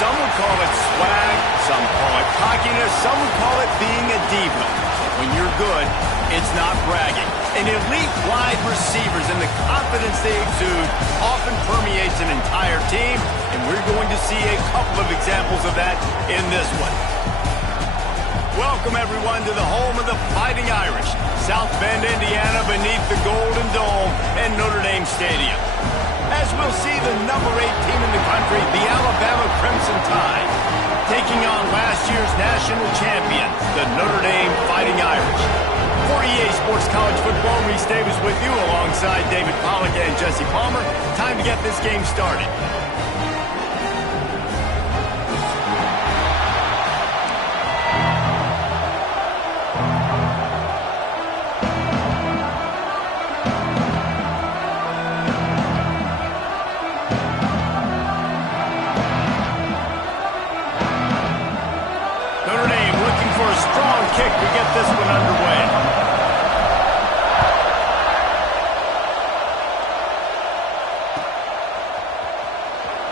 Some would call it swag, some call it cockiness, some would call it being a diva. When you're good, it's not bragging. And elite wide receivers and the confidence they exude often permeates an entire team, and we're going to see a couple of examples of that in this one. Welcome, everyone, to the home of the Fighting Irish, South Bend, Indiana, beneath the Golden Dome and Notre Dame Stadium. As we'll see the number 8 team in the country, the Alabama Crimson Tide, taking on last year's national champion, the Notre Dame Fighting Irish. For EA Sports College Football, Reese Davis with you alongside David Pollack and Jesse Palmer. Time to get this game started. Kick to get this one underway.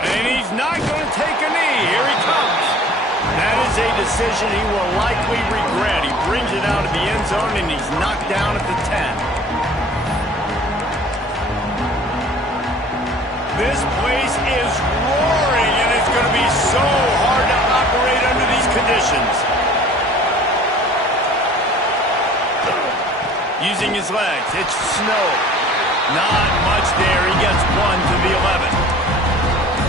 And he's not going to take a knee. Here he comes. That is a decision he will likely regret. He brings it out of the end zone, and he's knocked down at the 10. This place is roaring, and it's going to be so hard to operate under these conditions. Using his legs, it's snow. Not much there. He gets 1 to the 11.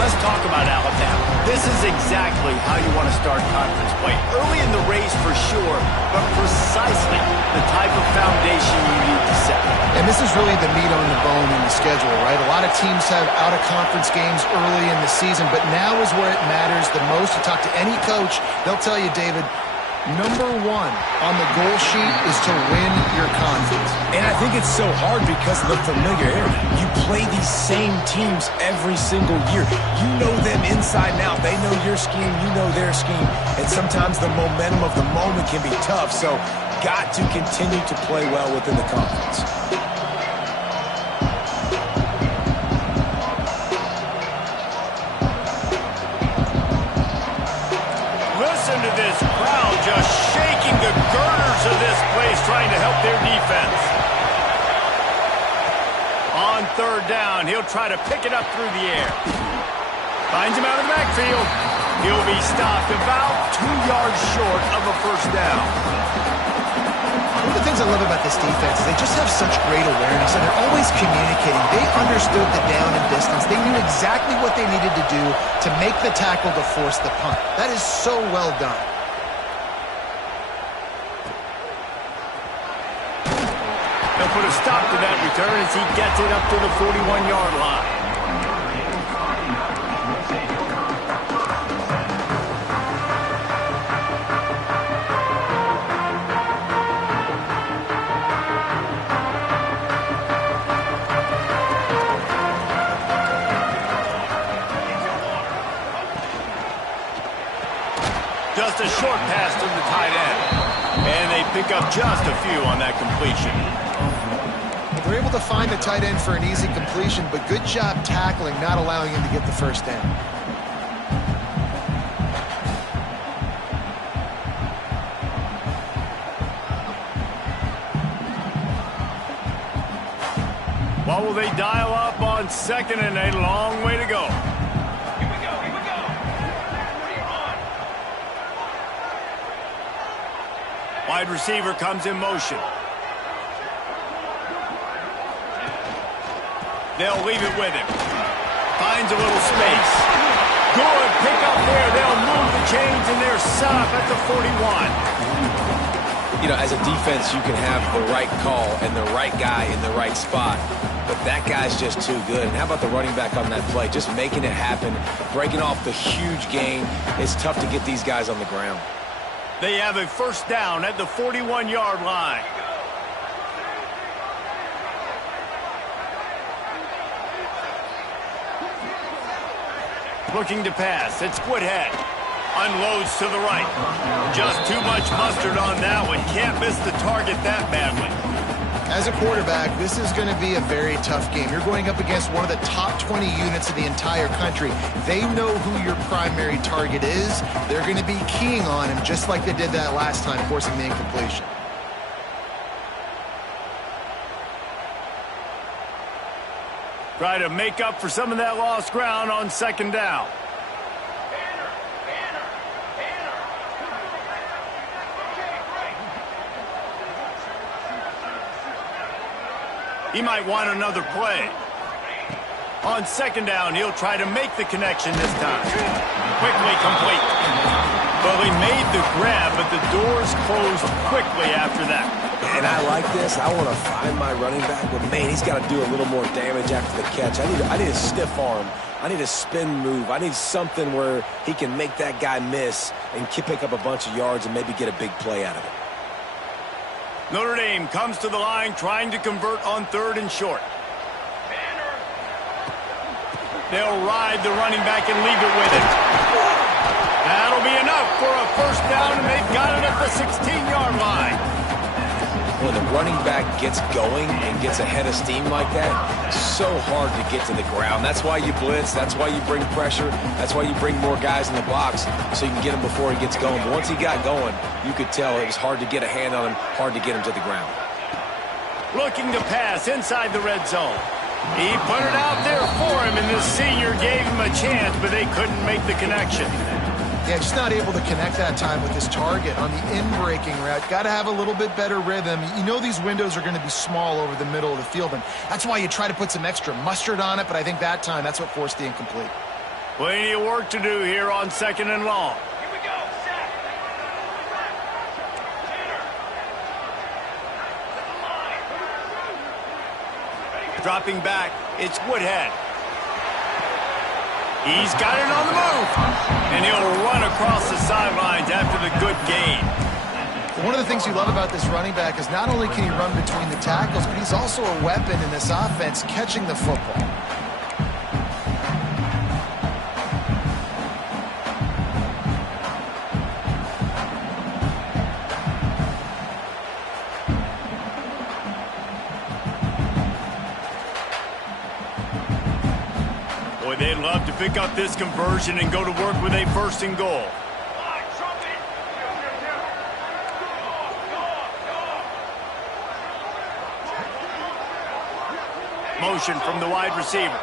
Let's talk about Alabama. This is exactly how you want to start conference play. Early in the race for sure, but precisely the type of foundation you need to set. And this is really the meat on the bone in the schedule, right? A lot of teams have out-of-conference games early in the season, but now is where it matters the most. You talk to any coach, they'll tell you, David, number 1 on the goal sheet is to win your conference. And I think it's so hard because of the familiarity. You play these same teams every single year. You know them inside and out. They know your scheme, you know their scheme. And sometimes the momentum of the moment can be tough. So got to continue to play well within the conference. Listen to this crowd just shaking the girders of this place, trying to help their defense. On 3rd down, he'll try to pick it up through the air. Finds him out of the backfield. He'll be stopped about 2 yards short of a 1st down. One of the things I love about this defense is they just have such great awareness, and they're always communicating. They understood the down and distance. They knew exactly what they needed to do to make the tackle to force the punt. That is so well done. They'll put a stop to that return as he gets it up to the 41-yard line. Just a short pass to the tight end. And they pick up just a few on that completion. They're able to find the tight end for an easy completion, but good job tackling, not allowing him to get the 1st down. What will they dial up on 2nd and a long way to go? Wide receiver comes in motion. They'll leave it with him. Finds a little space. Good pick up there. They'll move the chains, and they're set up at the 41. You know, as a defense, you can have the right call and the right guy in the right spot. But that guy's just too good. And how about the running back on that play? Just making it happen, breaking off the huge gain. It's tough to get these guys on the ground. They have a 1st down at the 41-yard line. Looking to pass. It's Woodhead. Unloads to the right. Just too much mustard on that one. Can't miss the target that badly. As a quarterback, this is going to be a very tough game. You're going up against one of the top 20 units of the entire country. They know who your primary target is. They're going to be keying on him just like they did that last time, forcing the incompletion. Try to make up for some of that lost ground on second down. He might want another play. On second down, he'll try to make the connection this time. Quickly complete. Well, he made the grab, but the doors closed quickly after that. And I like this. I want to find my running back, but man, he's got to do a little more damage after the catch. I need a stiff arm. I need a spin move. I need something where he can make that guy miss and pick up a bunch of yards and maybe get a big play out of it. Notre Dame comes to the line trying to convert on third and short. They'll ride the running back and leave it with him. That'll be enough for a first down, and they've got it at the 16-yard line. When the running back gets going and gets ahead of steam like that, it's so hard to get to the ground. That's why you blitz. That's why you bring pressure. That's why you bring more guys in the box so you can get him before he gets going. But once he got going, you could tell it was hard to get a hand on him, hard to get him to the ground. Looking to pass inside the red zone. He put it out there for him, and the senior gave him a chance, but they couldn't make the connection. Yeah, just not able to connect that time with his target on the in-breaking route. Got to have a little bit better rhythm. You know these windows are going to be small over the middle of the field, and that's why you try to put some extra mustard on it, but I think that time that's what forced the incomplete. Plenty of work to do here on second and long. Here we go, set. Dropping back, it's Woodhead. He's got it on the move, and he'll run across the sidelines after the good gain. One of the things you love about this running back is not only can he run between the tackles, but he's also a weapon in this offense catching the football. They'd love to pick up this conversion and go to work with a first and goal. Motion from the wide receiver.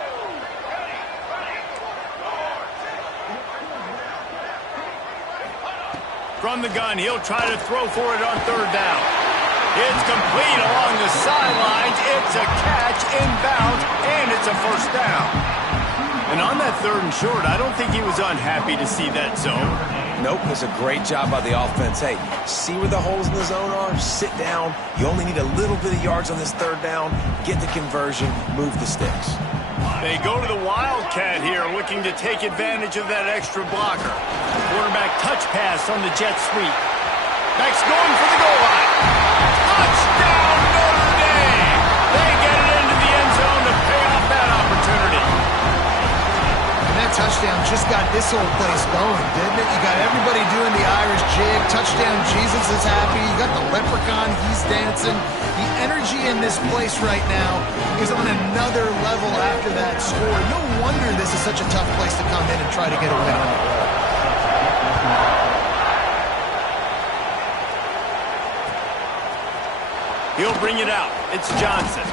From the gun, he'll try to throw for it on third down. It's complete along the sidelines. It's a catch inbounds, and it's a first down. And on that third and short, I don't think he was unhappy to see that zone. Nope, it's a great job by the offense. Hey, see where the holes in the zone are? Sit down. You only need a little bit of yards on this third down. Get the conversion. Move the sticks. They go to the Wildcat here, looking to take advantage of that extra blocker. Quarterback touch pass on the jet sweep. Back's going for the goal line. Touchdown, Notre Dame! They get it into the end zone to pay off that opportunity. That touchdown just got this whole place going, didn't it? You got everybody doing the Irish jig. Touchdown, Jesus is happy. You got the leprechaun, he's dancing. The energy in this place right now is on another level after that score. No wonder this is such a tough place to come in and try to get a win on the road. He'll bring it out. It's Johnson.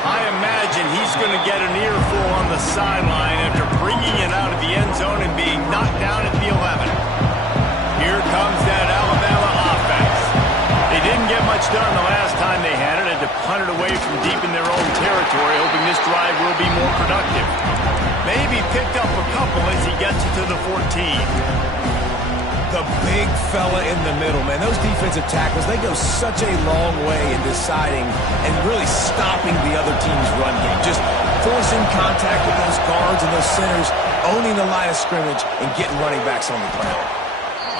I imagine he's going to get an earful on the sideline after bringing it out of the end zone and being knocked down at the 11. Here comes that Alabama offense. They didn't get much done the last time they had it. Had to punt it away from deep in their own territory, hoping this drive will be more productive. Maybe picked up a couple as he gets it to the 14. The big fella in the middle, man. Those defensive tackles, they go such a long way in deciding and really stopping the other team's run game. Just forcing contact with those guards and those centers, owning the line of scrimmage, and getting running backs on the ground.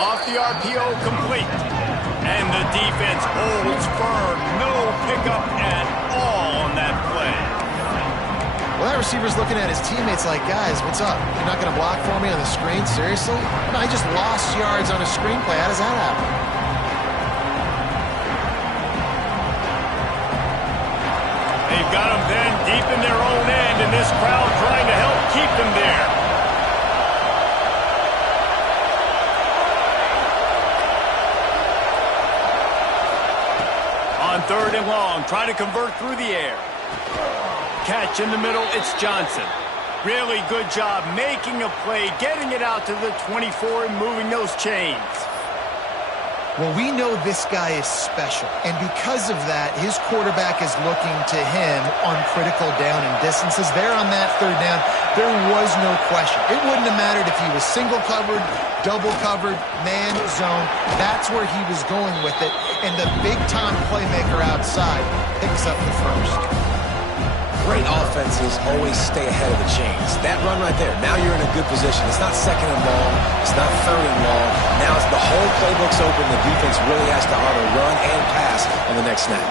Off the RPO, complete. And the defense holds firm. No pickup at all on that play. Well, that receiver's looking at his teammates like, guys, what's up? You're not going to block for me on the screen? Seriously? No, I just lost yards on a screenplay. How does that happen? They've got them then deep in their own end, and this crowd trying to help keep them there. On 3rd and long, trying to convert through the air. Catch in the middle, it's Johnson. Really good job making a play, getting it out to the 24 and moving those chains. Well, we know this guy is special, and because of that, his quarterback is looking to him on critical down and distances. There on that 3rd down, there was no question. It wouldn't have mattered if he was single covered, double covered, man, zone. That's where he was going with it, and the big-time playmaker outside picks up the first. Great offenses always stay ahead of the chains. That run right there, now you're in a good position. It's not 2nd and long. It's not 3rd and long. Now it's the whole playbook's open. The defense really has to honor run and pass on the next snap.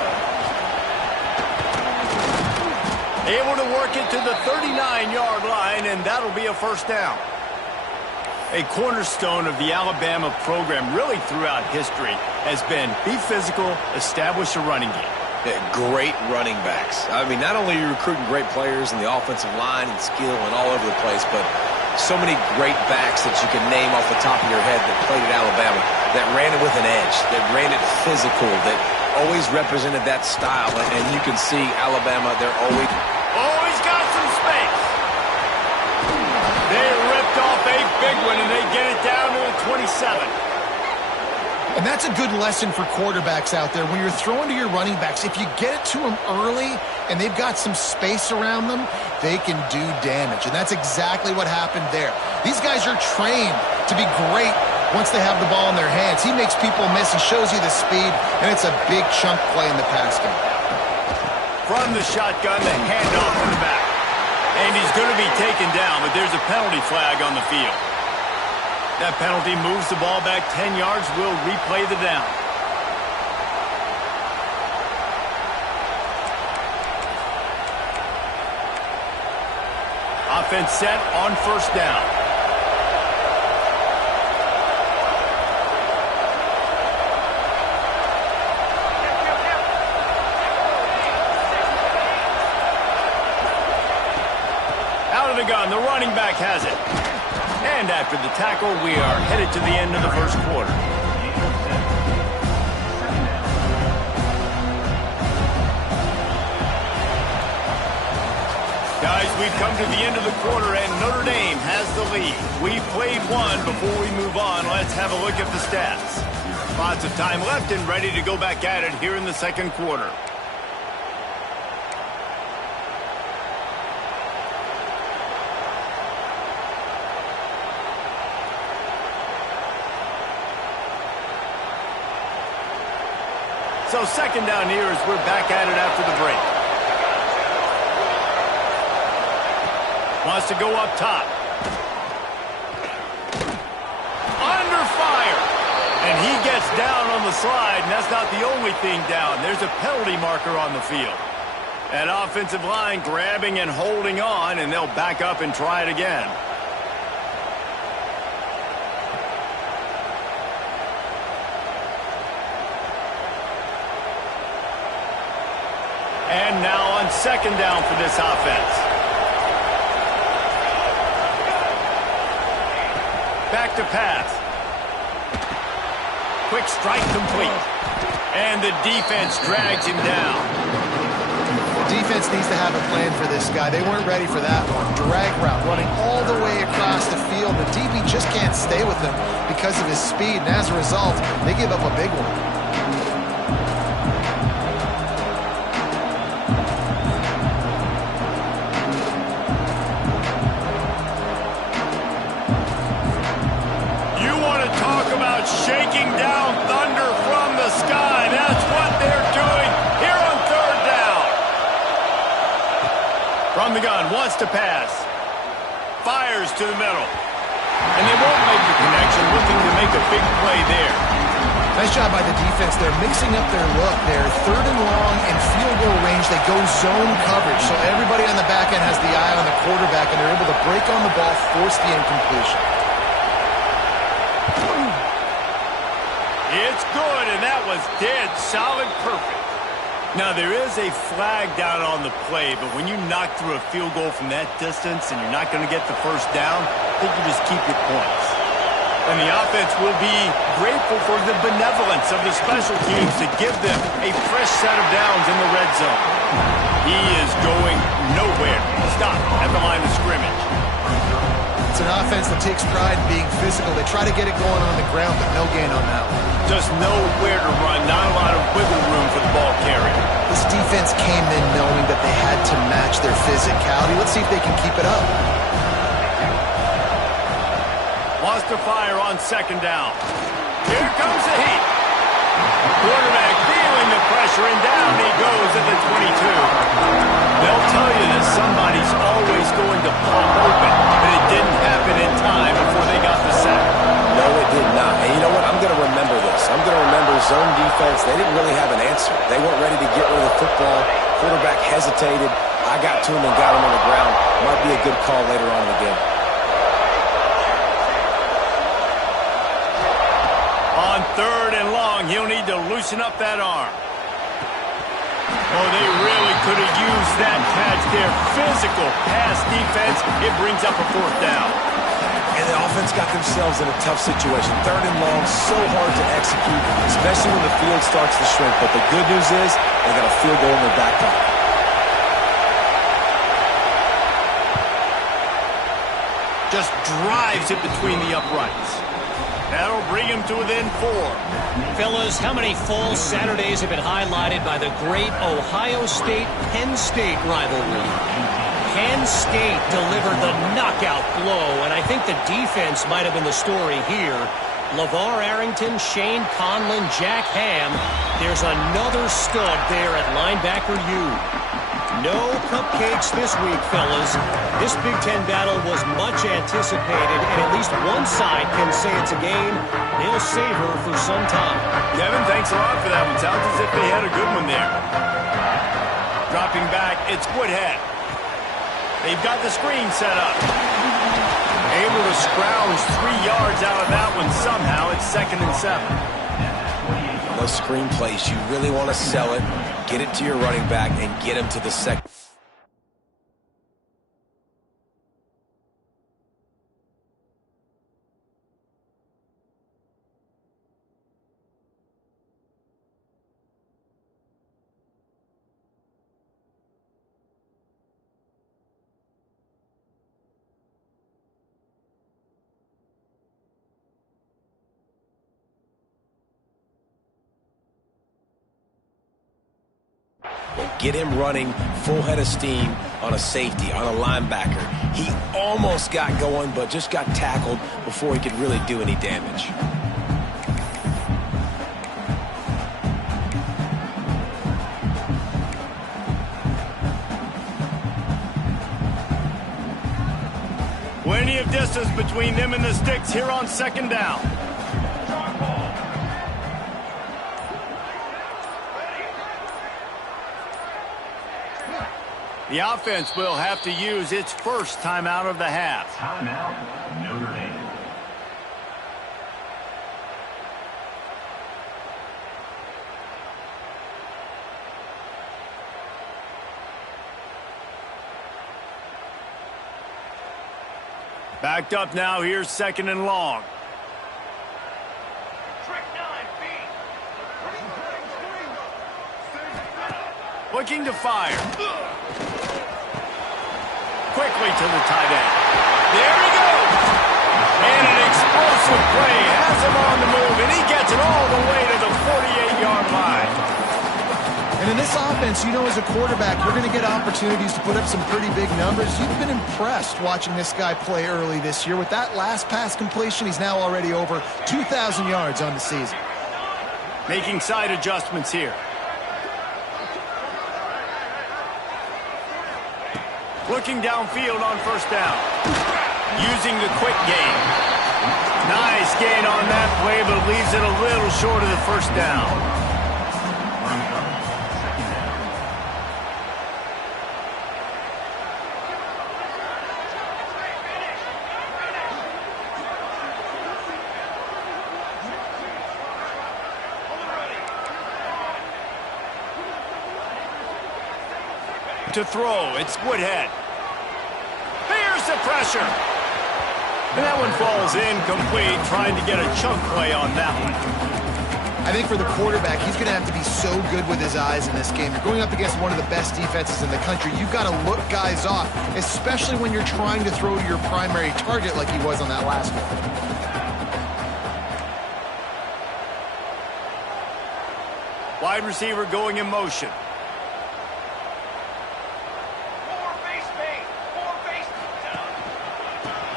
Able to work it to the 39-yard line, and that'll be a 1st down. A cornerstone of the Alabama program really throughout history has been be physical, establish a running game. Great running backs. I mean, not only are you recruiting great players in the offensive line and skill and all over the place, but so many great backs that you can name off the top of your head that played at Alabama, that ran it with an edge, that ran it physical, that always represented that style. And you can see Alabama, they're always got some space. They ripped off a big one, and they get it down to the 27. And that's a good lesson for quarterbacks out there. When you're throwing to your running backs, if you get it to them early and they've got some space around them, they can do damage. And that's exactly what happened there. These guys are trained to be great once they have the ball in their hands. He makes people miss. He shows you the speed, and it's a big chunk play in the pass game. From the shotgun, the handoff in the back. And he's going to be taken down, but there's a penalty flag on the field. That penalty moves the ball back 10 yards. We'll replay the down. Offense set on 1st down. Out of the gun, the running back has it. And after the tackle, we are headed to the end of the 1st quarter. Guys, we've come to the end of the quarter, and Notre Dame has the lead. We played one. Before we move on, let's have a look at the stats. Lots of time left and ready to go back at it here in the 2nd quarter. So 2nd down here as we're back at it after the break. Wants to go up top. Under fire. And he gets down on the slide, and that's not the only thing down. There's a penalty marker on the field. That offensive line grabbing and holding on, and they'll back up and try it again. And now on 2nd down for this offense. Back to pass. Quick strike complete. And the defense drags him down. The defense needs to have a plan for this guy. They weren't ready for that one. Drag route, running all the way across the field. The DB just can't stay with him because of his speed. And as a result, they give up a big one. Shaking down thunder from the sky. That's what they're doing here on 3rd down. From the gun, wants to pass. Fires to the middle. And they won't make the connection, looking to make a big play there. Nice job by the defense. They're mixing up their look. They're 3rd and long in field goal range. They go zone coverage. So everybody on the back end has the eye on the quarterback, and they're able to break on the ball, force the incompletion. It's good, and that was dead solid perfect. Now, there is a flag down on the play, but when you knock through a field goal from that distance and you're not going to get the first down, I think you just keep your points. And the offense will be grateful for the benevolence of the special teams to give them a fresh set of downs in the red zone. He is going nowhere. Stop at the line of scrimmage. It's an offense that takes pride in being physical. They try to get it going on the ground, but no gain on that one. Just nowhere to run. Not a lot of wiggle room for the ball carrier. This defense came in knowing that they had to match their physicality. Let's see if they can keep it up. Lost to fire on second down. Here comes the heat. Quarterback feeling the pressure, and down he goes at the 22. They'll tell you that somebody's always going to pop open, but it didn't happen in time before they got the sack. No, it did not. And you know what? I'm going to remember this. I'm going to remember zone defense. They didn't really have an answer. They weren't ready to get rid of the football. Quarterback hesitated. I got to him and got him on the ground. Might be a good call later on in the game. On third and long, he'll need to loosen up that arm. Oh, they really could have used that catch there. Physical pass defense. It brings up a fourth down. And the offense got themselves in a tough situation. Third and long, so hard to execute, especially when the field starts to shrink. But the good news is they got a field goal in their back pocket. Just drives it between the uprights. That'll bring him to within 4. Fellas, how many fall Saturdays have been highlighted by the great Ohio State-Penn State rivalry? Penn State delivered the knockout blow, and I think the defense might have been the story here. LeVar Arrington, Shane Conlon, Jack Ham. There's another stud there at linebacker U. No cupcakes this week, fellas. This Big Ten battle was much anticipated, and at least one side can say it's a game they'll savor for some time. Kevin, thanks a lot for that one. Sounds as if they had a good one there. Dropping back, it's Woodhead. They've got the screen set up. Able to scrounge 3 yards out of that one somehow. It's 2nd and 7. Those screen plays, you really want to sell it, get it to your running back, and get him to the second. Get him running full head of steam on a safety, on a linebacker. He almost got going, but just got tackled before he could really do any damage. Plenty of distance between them and the sticks here on 2nd down. The offense will have to use its first timeout of the half. Timeout, Notre Dame. Backed up now, here's 2nd and long. Looking to fire. Quickly to the tight end. There he goes! And an explosive play has him on the move, and he gets it all the way to the 48-yard line. And in this offense, you know, as a quarterback, you're going to get opportunities to put up some pretty big numbers. You've been impressed watching this guy play early this year. With that last pass completion, he's now already over 2,000 yards on the season. Making side adjustments here. Looking downfield on 1st down. Using the quick gain. Nice gain on that play, but leaves it a little short of the 1st down. To throw, it's Woodhead. Here's the pressure. And that one falls incomplete, trying to get a chunk play on that one. I think for the quarterback, he's going to have to be so good with his eyes in this game. You're going up against one of the best defenses in the country. You've got to look guys off, especially when you're trying to throw to your primary target like he was on that last one. Wide receiver going in motion.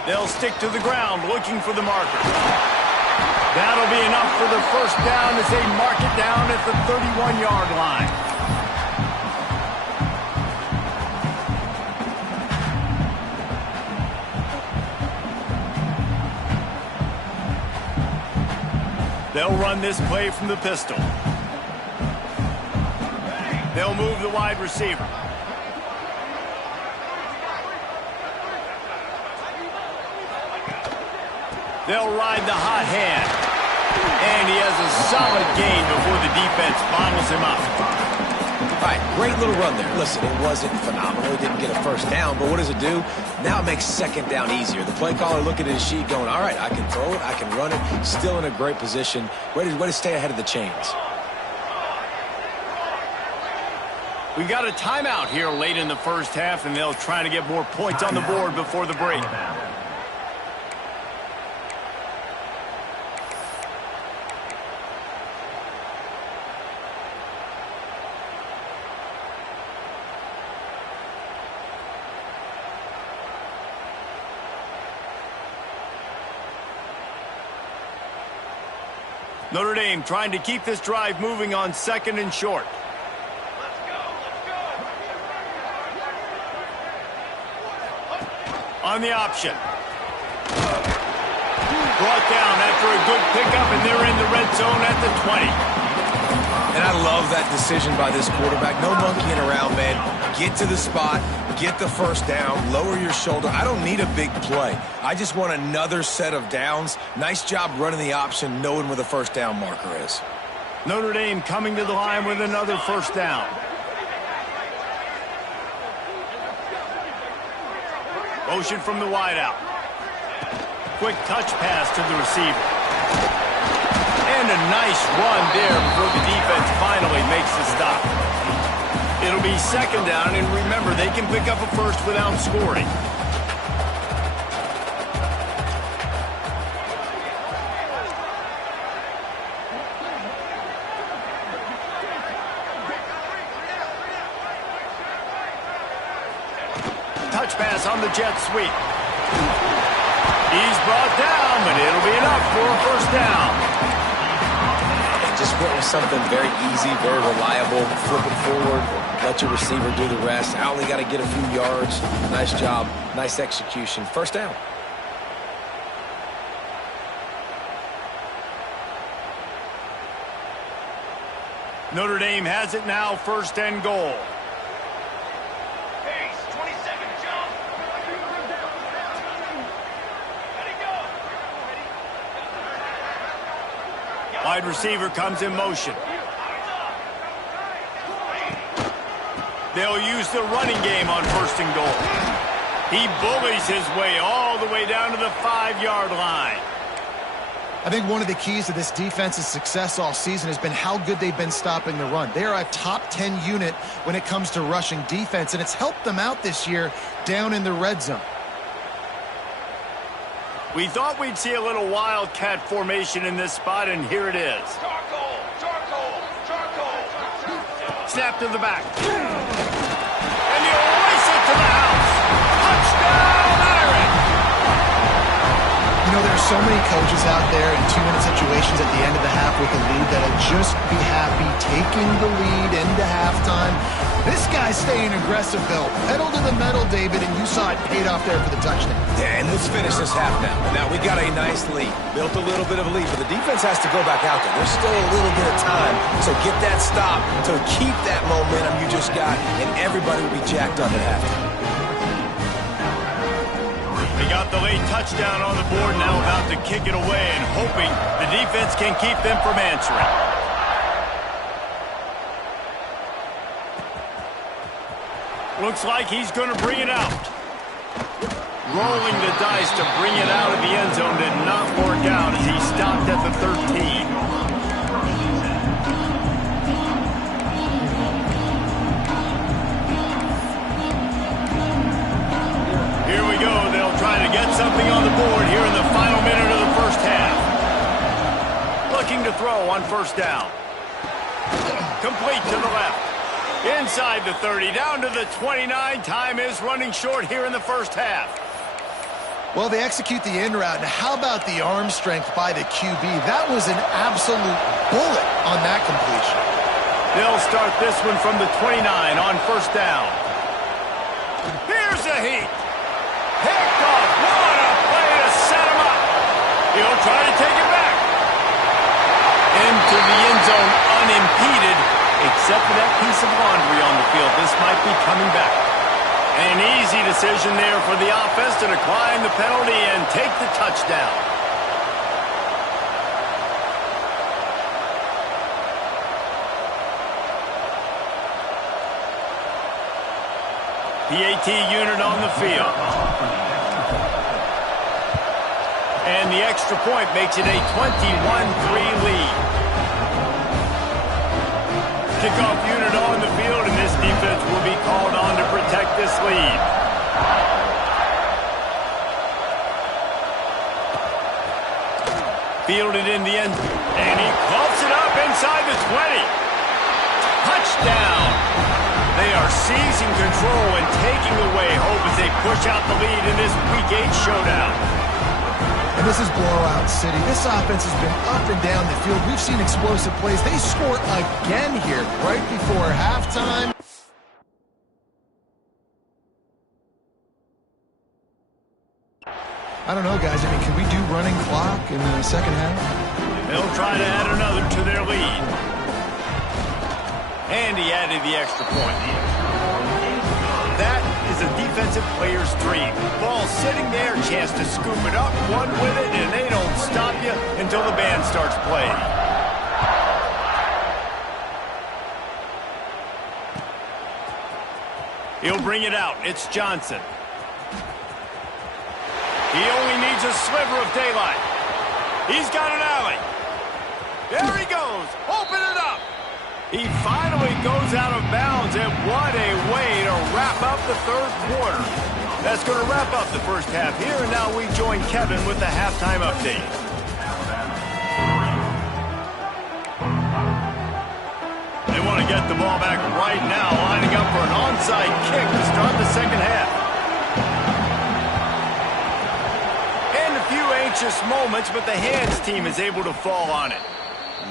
They'll stick to the ground looking for the marker. That'll be enough for the first down as they mark it down at the 31-yard line. They'll run this play from the pistol. They'll move the wide receiver. They'll ride the hot hand. And he has a solid gain before the defense bottles him up. All right, great little run there. Listen, it wasn't phenomenal. He didn't get a first down, but what does it do? Now it makes second down easier. The play caller looking at his sheet going, all right, I can throw it, I can run it. Still in a great position. Ready to stay ahead of the chains. We've got a timeout here late in the first half, and they'll try to get more points on the board before the break. Notre Dame trying to keep this drive moving on second and short. On the option. Brought down after a good pickup, and they're in the red zone at the 20. And I love that decision by this quarterback. No monkeying around, man. Get to the spot, get the first down, lower your shoulder. I don't need a big play. I just want another set of downs. Nice job running the option, knowing where the first down marker is. Notre Dame coming to the line with another first down. Motion from the wideout. Quick touch pass to the receiver. And a nice run there before the defense finally makes the stop. It'll be second down, and remember, they can pick up a first without scoring. Touch pass on the jet sweep. He's brought down, but it'll be enough for a first down. Just went with something very easy, very reliable. Flip it forward, let your receiver do the rest. I only got to get a few yards. Nice job, nice execution. First down. Notre Dame has it now, first and goal. Wide receiver comes in motion. They'll use the running game on first and goal. He bullies his way all the way down to the 5-yard line. I think one of the keys to this defense's success all season has been how good they've been stopping the run. They are a top 10 unit when it comes to rushing defense, and it's helped them out this year down in the red zone. We thought we'd see a little wildcat formation in this spot, and here it is. Snap to the back. And he'll race it to the house. Touchdown, Irish! You know, there are so many coaches out there in 2-minute situations at the end of the half with a lead that'll just be happy taking the lead into halftime. This guy's staying aggressive, though. Pedal to the metal, David, and you saw it paid off there for the touchdown. Yeah, and let's finish this half now. Now, we got a nice lead. Built a little bit of a lead, but the defense has to go back out there. There's still a little bit of time, so get that stop to keep that momentum you just got, and everybody will be jacked up at halftime. They got the late touchdown on the board, now about to kick it away and hoping the defense can keep them from answering. Looks like he's going to bring it out. Rolling the dice to bring it out of the end zone did not work out as he stopped at the 13. Here we go. They'll try to get something on the board here in the final minute of the first half. Looking to throw on first down. Complete to the left. Inside the 30, down to the 29. Time is running short here in the first half. Well, they execute the in route. Now, how about the arm strength by the QB? That was an absolute bullet on that completion. They'll start this one from the 29 on first down. Here's a heat. Picked off. What a play to set him up. He'll try to take it back. Into the end zone unimpeded, except for that piece of laundry on the field. This might be coming back. An easy decision there for the offense to decline the penalty and take the touchdown. PAT unit on the field. And the extra point makes it a 21-3 lead. Kickoff unit on the field, and this defense will be called on to protect this lead. Fielded in the end, and he clumps it up inside the 20. Touchdown! They are seizing control and taking away hope as they push out the lead in this Week 8 showdown. And this is blowout city. This offense has been up and down the field. We've seen explosive plays. They score again here right before halftime. I don't know, guys. I mean, can we do running clock in the second half? They'll try to add another to their lead. And he added the extra point. That is a defensive player's dream. Ball sitting there, chance to scoop it up, one with it, and they don't stop you until the band starts playing. He'll bring it out. It's Johnson. He only needs a sliver of daylight. He's got an alley. There he goes. Open it up. He finally goes out of bounds, and what a way to wrap up the third quarter. That's going to wrap up the first half here, and now we join Kevin with the halftime update. They want to get the ball back right now, lining up for an onside kick to start the second half. And a few anxious moments, but the hands team is able to fall on it.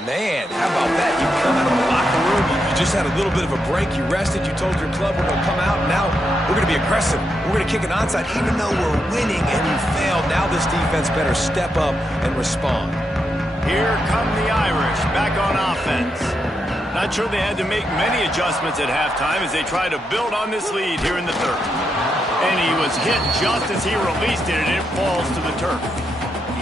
Man, how about that? You come out of the locker room, you just had a little bit of a break, you rested, you told your club we're going to come out, and now we're going to be aggressive. We're going to kick an onside, even though we're winning and you failed. Now this defense better step up and respond. Here come the Irish, back on offense. Not sure they had to make many adjustments at halftime as they try to build on this lead here in the third. And he was hit just as he released it, and it falls to the turf.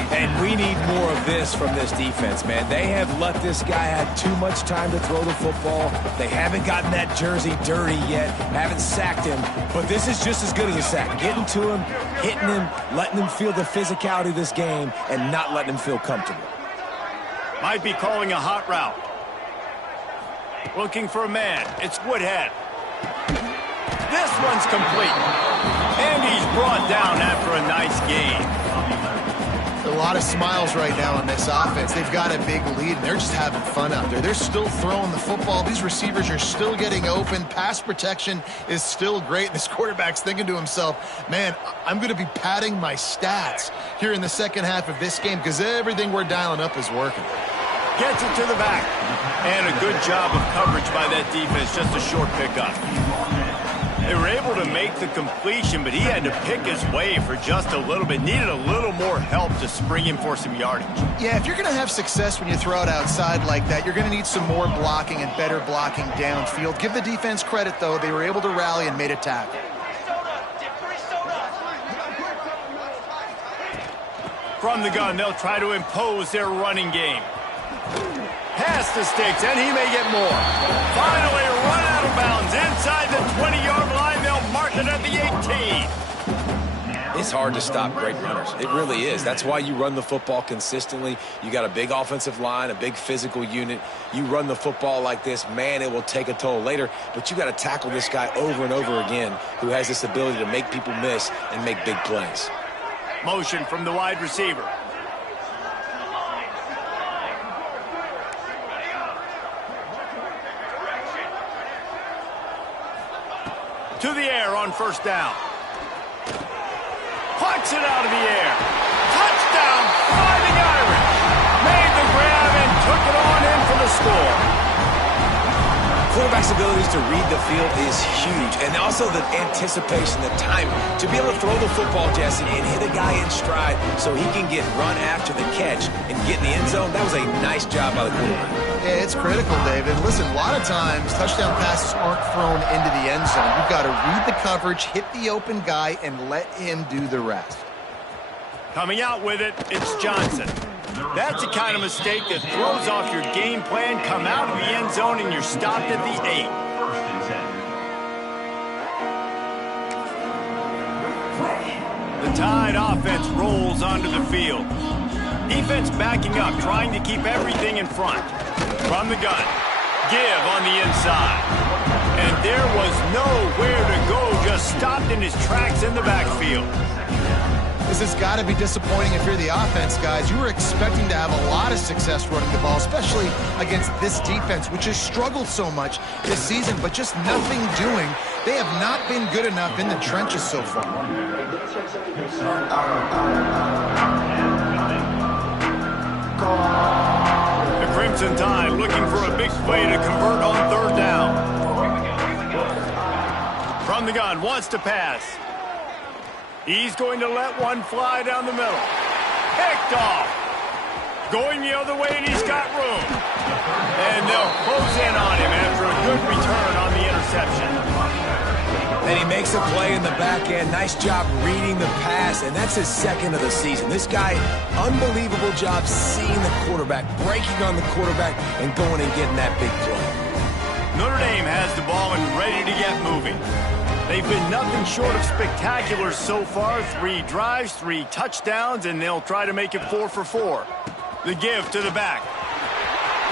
And we need more of this from this defense, man. They have let this guy have too much time to throw the football. They haven't gotten that jersey dirty yet, haven't sacked him. But this is just as good as a sack. Getting to him, hitting him, letting him feel the physicality of this game, and not letting him feel comfortable. Might be calling a hot route. Looking for a man. It's Woodhead. This one's complete. And he's brought down after a nice game. A lot of smiles right now on this offense. They've got a big lead, and they're just having fun out there. They're still throwing the football. These receivers are still getting open. Pass protection is still great. This quarterback's thinking to himself, man, I'm going to be padding my stats here in the second half of this game because everything we're dialing up is working. Gets it to the back. And a good job of coverage by that defense. Just a short pickup. They were able to make the completion, but he had to pick his way for just a little bit. Needed a little more help to spring him for some yardage. Yeah, if you're going to have success when you throw it outside like that, you're going to need some more blocking and better blocking downfield. Give the defense credit, though. They were able to rally and made a tackle. From the gun, they'll try to impose their running game. Pass the sticks, and he may get more. Finally run out of bounds inside the 20-yard line. They'll It's hard to stop great runners. It really is. That's why you run the football consistently. You got a big offensive line, a big physical unit. You run the football like this, man, it will take a toll later. But you got to tackle this guy over and over again who has this ability to make people miss and make big plays. Motion from the wide receiver. To the air on first down. Punts it out of the air. Touchdown, Fighting Irish. Made the grab and took it on in for the score. Quarterback's abilities to read the field is huge, and also the anticipation, the time to be able to throw the football, Jesse, and hit a guy in stride so he can get run after the catch and get in the end zone. That was a nice job by the quarterback. Yeah, it's critical, David. Listen, a lot of times touchdown passes aren't thrown into the end zone. You've got to read the coverage, hit the open guy, and let him do the rest. Coming out with it, it's Johnson. That's the kind of mistake that throws off your game plan. Come out of the end zone and you're stopped at the 8. The Tide offense rolls onto the field. Defense backing up, trying to keep everything in front. From the gun, give on the inside. And there was nowhere to go, just stopped in his tracks in the backfield. This has got to be disappointing if you're the offense, guys. You were expecting to have a lot of success running the ball, especially against this defense, which has struggled so much this season, but just nothing doing. They have not been good enough in the trenches so far. The Crimson Tide looking for a big play to convert on third down. From the gun, wants to pass. He's going to let one fly down the middle. Picked off. Going the other way, and he's got room. And they'll close in on him after a good return on the interception. And he makes a play in the back end. Nice job reading the pass, and that's his second of the season. This guy, unbelievable job seeing the quarterback, breaking on the quarterback, and going and getting that big play. Notre Dame has the ball and ready to get moving. They've been nothing short of spectacular so far. 3 drives, 3 touchdowns, and they'll try to make it 4 for 4. The give to the back.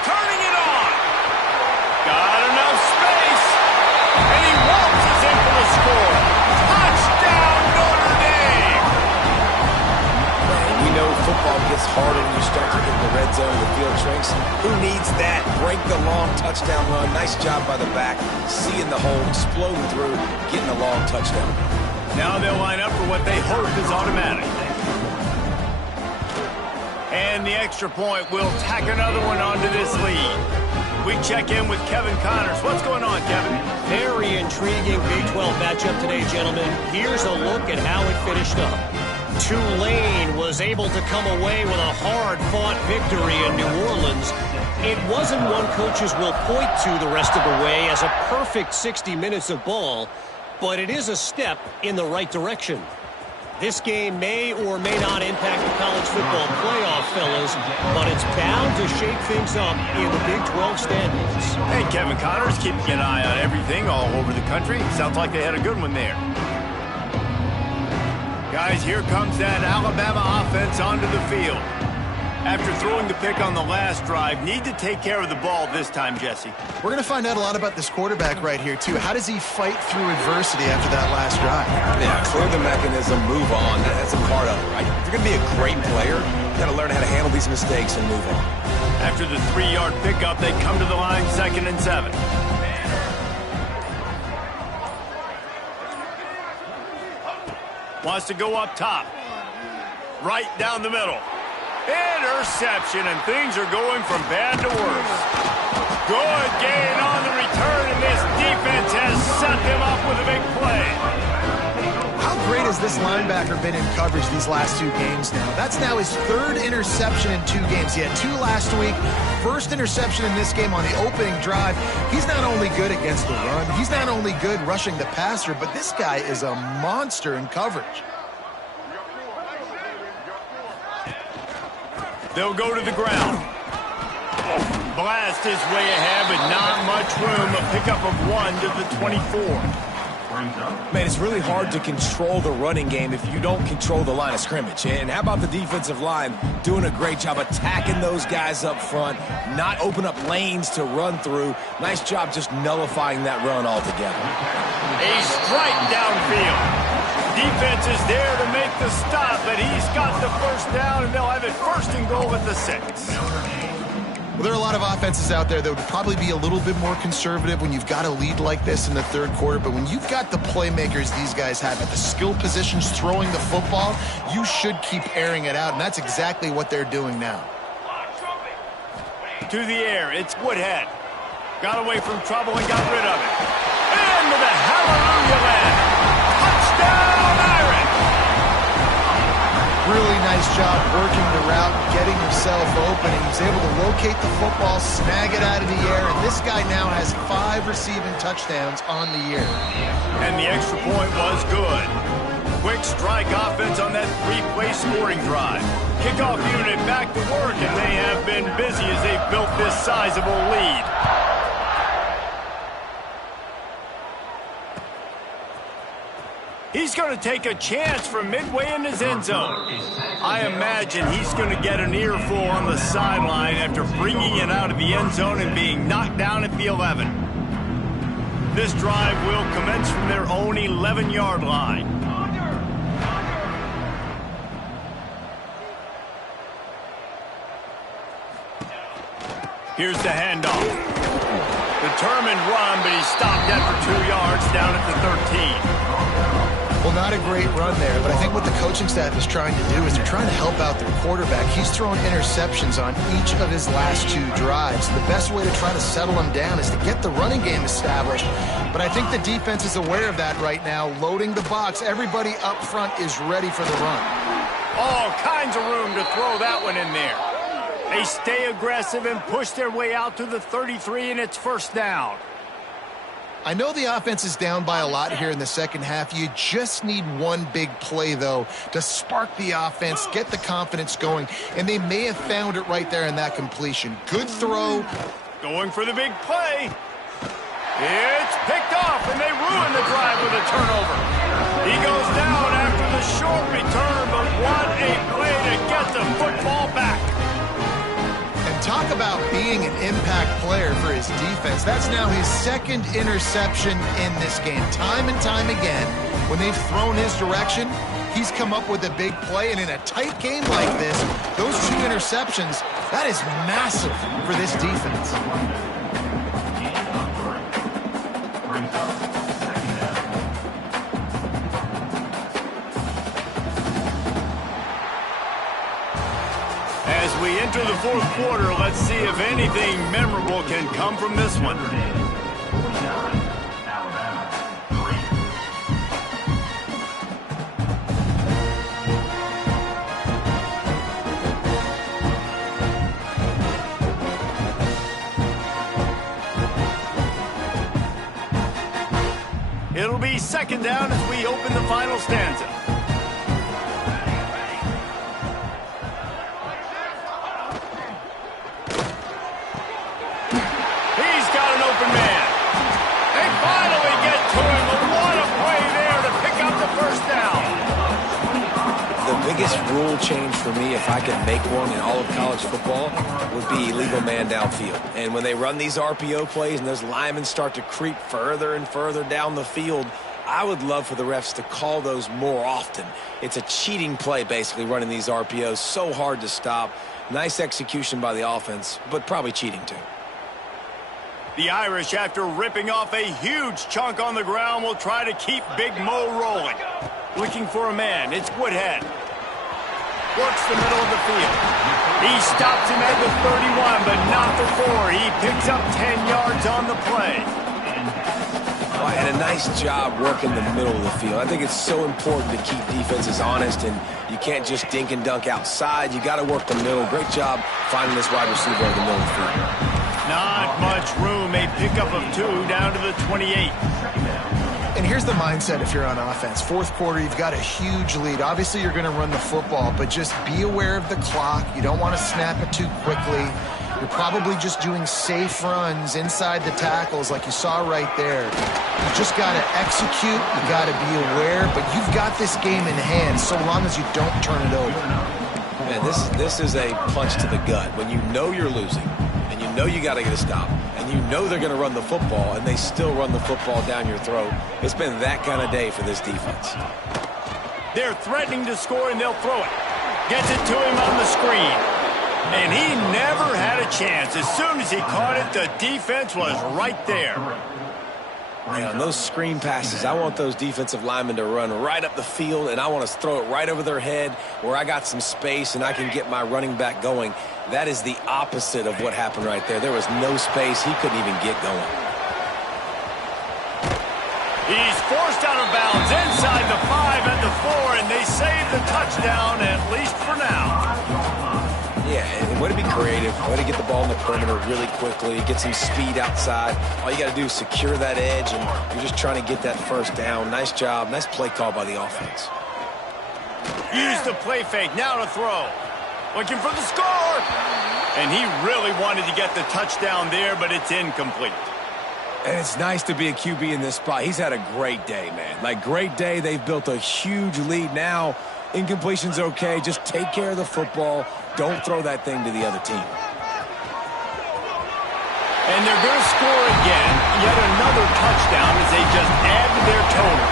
Turning it on. Got enough space. And he waltzes in for the score. Touchdown, Notre Dame. We know football gets harder when you start to get in the red zone, the field shrinks. Who needs that? Break the long touchdown run. Nice job by the back. Seeing the hole, exploding through, getting a long touchdown. Now they'll line up for what they hope is automatic. And the extra point will tack another one onto this lead. We check in with Kevin Connors. What's going on, Kevin? Very intriguing Big 12 matchup today, gentlemen. Here's a look at how it finished up. Tulane was able to come away with a hard-fought victory in New Orleans. It wasn't one coaches will point to the rest of the way as a perfect 60 minutes of ball, but it is a step in the right direction. This game may or may not impact the college football playoff, fellas, but it's bound to shake things up in the Big 12 standings. Hey, Kevin Connors, keeping an eye on everything all over the country. Sounds like they had a good one there. Guys, here comes that Alabama offense onto the field. After throwing the pick on the last drive, need to take care of the ball this time, Jesse. We're going to find out a lot about this quarterback right here, too. How does he fight through adversity after that last drive? Yeah, clear the mechanism, move on. That's a part of it, right? If you're going to be a great player, you got to learn how to handle these mistakes and move on. After the 3-yard pickup, they come to the line 2nd and 7. Wants to go up top. Right down the middle. Interception, and things are going from bad to worse. Good gain on the return, and this defense has set them up with a big play. How great has this linebacker been in coverage these last 2 games now? That's now his 3rd interception in 2 games. He had 2 last week. First interception in this game on the opening drive. He's not only good against the run, he's not only good rushing the passer, but this guy is a monster in coverage. They'll go to the ground. Blast his way ahead, but not much room. A pickup of 1 to the 24. brings up. Man, it's really hard to control the running game if you don't control the line of scrimmage. And how about the defensive line doing a great job attacking those guys up front, not open up lanes to run through. Nice job just nullifying that run altogether. A strike downfield. Defense is there to make the stop, but he's got the first down, and they'll have it first and goal at the 6. Well, there are a lot of offenses out there that would probably be a little bit more conservative when you've got a lead like this in the third quarter. But when you've got the playmakers these guys have at the skill positions throwing the football, you should keep airing it out, and that's exactly what they're doing now. To the air, it's Woodhead. Got away from trouble and got rid of it. Into the hallelujah land. Touchdown, Irish! Really nice job working the route, getting himself open, and he's able to locate the football, snag it out of the air, and this guy now has 5 receiving touchdowns on the year. And the extra point was good. Quick strike offense on that 3-play scoring drive. Kickoff unit back to work, and they have been busy as they've built this sizable lead. He's going to take a chance from midway in his end zone. I imagine he's going to get an earful on the sideline after bringing it out of the end zone and being knocked down at the 11. This drive will commence from their own 11-yard line. Here's the handoff. Determined run, but he stopped after 2 yards down at the 13. Well, not a great run there, but I think what the coaching staff is trying to do is they're trying to help out their quarterback. He's thrown interceptions on each of his last 2 drives. The best way to try to settle him down is to get the running game established. But I think the defense is aware of that right now, loading the box. Everybody up front is ready for the run. All kinds of room to throw that one in there. They stay aggressive and push their way out to the 33, and it's first down. I know the offense is down by a lot here in the second half. You just need one big play, though, to spark the offense, get the confidence going, and they may have found it right there in that completion. Good throw. Going for the big play. It's picked off, and they ruin the drive with a turnover. He goes down after the short return, but what a play to get the football back. Talk about being an impact player for his defense. That's now his 2nd interception in this game. Time and time again, when they've thrown his direction, he's come up with a big play. And in a tight game like this, those 2 interceptions, that is massive for this defense. Brings up second down. As we enter the fourth quarter, let's see if anything memorable can come from this one. Notre Dame 49, Alabama 3. It'll be second down as we open the final stanza. Biggest rule change for me, if I could make one in all of college football, would be illegal man downfield. And when they run these RPO plays and those linemen start to creep further and further down the field, I would love for the refs to call those more often. It's a cheating play, basically, running these RPOs. So hard to stop. Nice execution by the offense, but probably cheating too. The Irish, after ripping off a huge chunk on the ground, will try to keep Big Mo rolling. Looking for a man. It's Woodhead. Works the middle of the field. He stops him at the 31, but not the 4. He picks up 10 yards on the play. And a nice job working the middle of the field. I think it's so important to keep defenses honest, and you can't just dink and dunk outside. You got to work the middle. Great job finding this wide receiver in the middle of the field. Not much room. A pickup of 2 down to the 28. And here's the mindset if you're on offense. Fourth quarter, you've got a huge lead. Obviously, you're going to run the football, but just be aware of the clock. You don't want to snap it too quickly. You're probably just doing safe runs inside the tackles like you saw right there. You just got to execute. You got to be aware, but you've got this game in hand so long as you don't turn it over. Man, this is a punch to the gut. When you know you're losing, and you know you got to get a stop, and you know they're going to run the football, and they still run the football down your throat. It's been that kind of day for this defense. They're threatening to score, and they'll throw it. Gets it to him on the screen. And he never had a chance. As soon as he caught it, the defense was right there. Man, on those screen passes, I want those defensive linemen to run right up the field, and I want to throw it right over their head where I got some space and I can get my running back going. That is the opposite of what happened right there. There was no space. He couldn't even get going. He's forced out of bounds inside the 5 at the 4, and they save the touchdown, at least for now. Yeah, and way to be creative, way to get the ball in the perimeter really quickly, get some speed outside. All you got to do is secure that edge, and you're just trying to get that first down. Nice job. Nice play call by the offense. Use the play fake. Now to throw. Looking for the score. And he really wanted to get the touchdown there, but it's incomplete. And it's nice to be a QB in this spot. He's had a great day, man. Like, great day. They've built a huge lead now. Incompletion's okay. Just take care of the football. Don't throw that thing to the other team. And they're going to score again. Yet another touchdown as they just add to their total.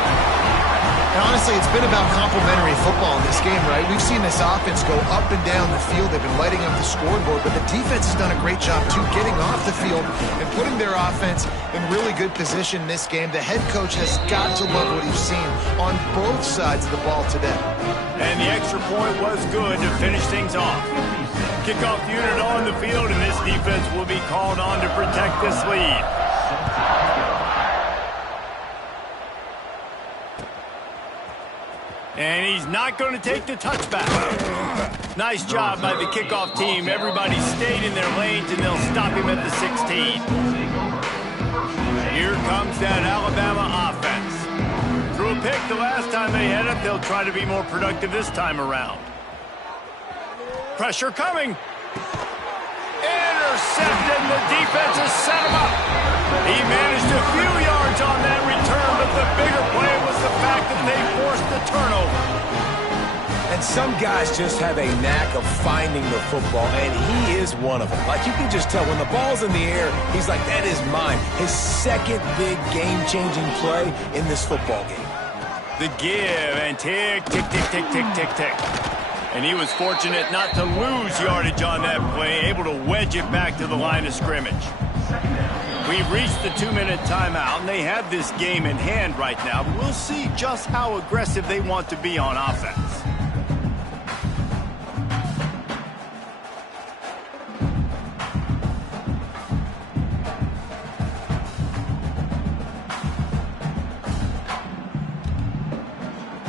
And honestly, it's been about complementary football in this game, right? We've seen this offense go up and down the field. They've been lighting up the scoreboard, but the defense has done a great job, too, getting off the field and putting their offense in really good position in this game. The head coach has got to love what he's seen on both sides of the ball today. And the extra point was good to finish things off. Kickoff unit on the field, and this defense will be called on to protect this lead. And he's not going to take the touchback. Nice job by the kickoff team. Everybody stayed in their lanes, and they'll stop him at the 16. Here comes that Alabama offense. Threw a pick the last time they had it. They'll try to be more productive this time around. Pressure coming. Intercepted. The defense has set him up. He managed a few yards on that return, but the bigger play was the fact that they forced the turnover. And some guys just have a knack of finding the football, and he is one of them. Like, you can just tell when the ball's in the air, he's like, that is mine. His second big game-changing play in this football game. The give, and tick, tick, tick, tick, tick, tick, tick. And he was fortunate not to lose yardage on that play, able to wedge it back to the line of scrimmage. We've reached the 2-minute timeout, and they have this game in hand right now. But we'll see just how aggressive they want to be on offense.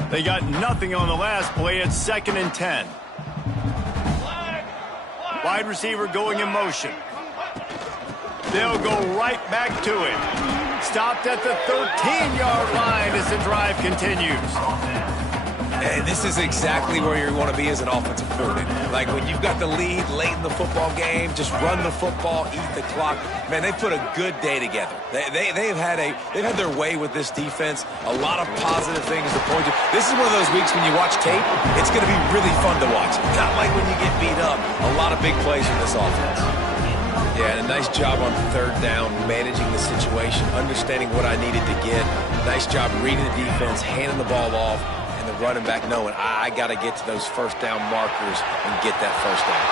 They got nothing on the last play. It's 2nd and 10. Wide receiver going in motion. They'll go right back to him. Stopped at the 13-yard line as the drive continues. And this is exactly where you want to be as an offensive coordinator. Like, when you've got the lead late in the football game, just run the football, eat the clock. Man, they put a good day together. They've had their way with this defense. A lot of positive things to point to. This is one of those weeks when you watch tape, it's going to be really fun to watch. Not like when you get beat up. A lot of big plays from this offense. Yeah, and a nice job on 3rd down, managing the situation, understanding what I needed to get. Nice job reading the defense, handing the ball off, and the running back knowing I got to get to those 1st down markers and get that 1st down.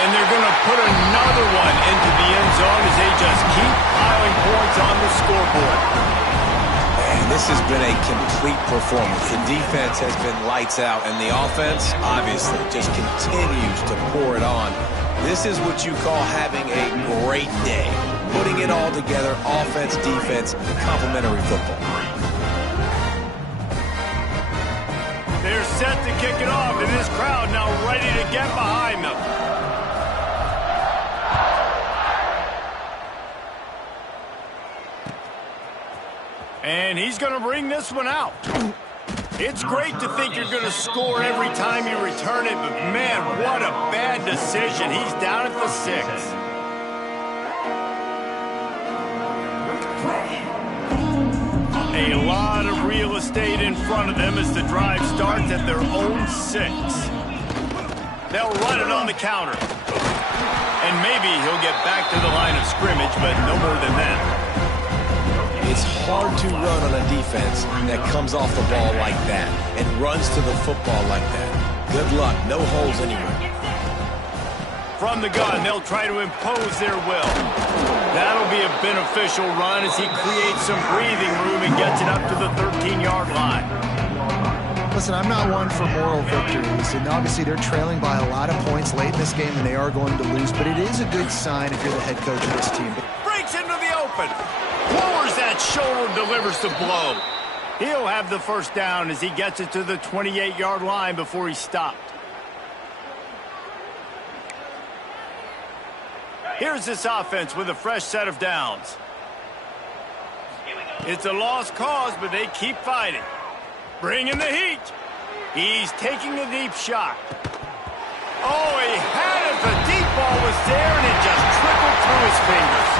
And they're going to put another one into the end zone as they just keep piling points on the scoreboard. And this has been a complete performance. The defense has been lights out, and the offense, obviously, just continues to pour it on. This is what you call having a great day. Putting it all together, offense, defense, complementary football. They're set to kick it off, and this crowd now ready to get behind them. And he's going to bring this one out. It's great to think you're going to score every time you return it, but man, what a bad decision. He's down at the 6. A lot of real estate in front of them as the drive starts at their own 6. They'll run it on the counter. And maybe he'll get back to the line of scrimmage, but no more than that. It's hard to run on a defense that comes off the ball like that and runs to the football like that. Good luck. No holes anywhere. From the gun, they'll try to impose their will. That'll be a beneficial run as he creates some breathing room and gets it up to the 13-yard line. Listen, I'm not one for moral victories, and obviously they're trailing by a lot of points late in this game, and they are going to lose, but it is a good sign if you're the head coach of this team. Breaks into the open. Lowers that shoulder, delivers the blow. He'll have the first down as he gets it to the 28-yard line before he's stopped. Here's this offense with a fresh set of downs. It's a lost cause, but they keep fighting. Bringing the heat. He's taking a deep shot. Oh, he had it. The deep ball was there, and it just trickled through his fingers.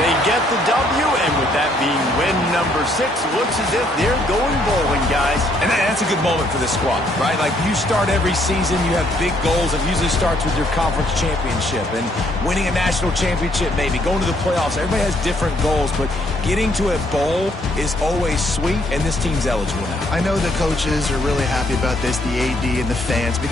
They get the W, and with that being win number 6, looks as if they're going bowling, guys. And that's a good moment for this squad, right? Like, you start every season, you have big goals. It usually starts with your conference championship and winning a national championship, maybe going to the playoffs. Everybody has different goals, but getting to a bowl is always sweet, and this team's eligible now. I know the coaches are really happy about this, the AD and the fans, because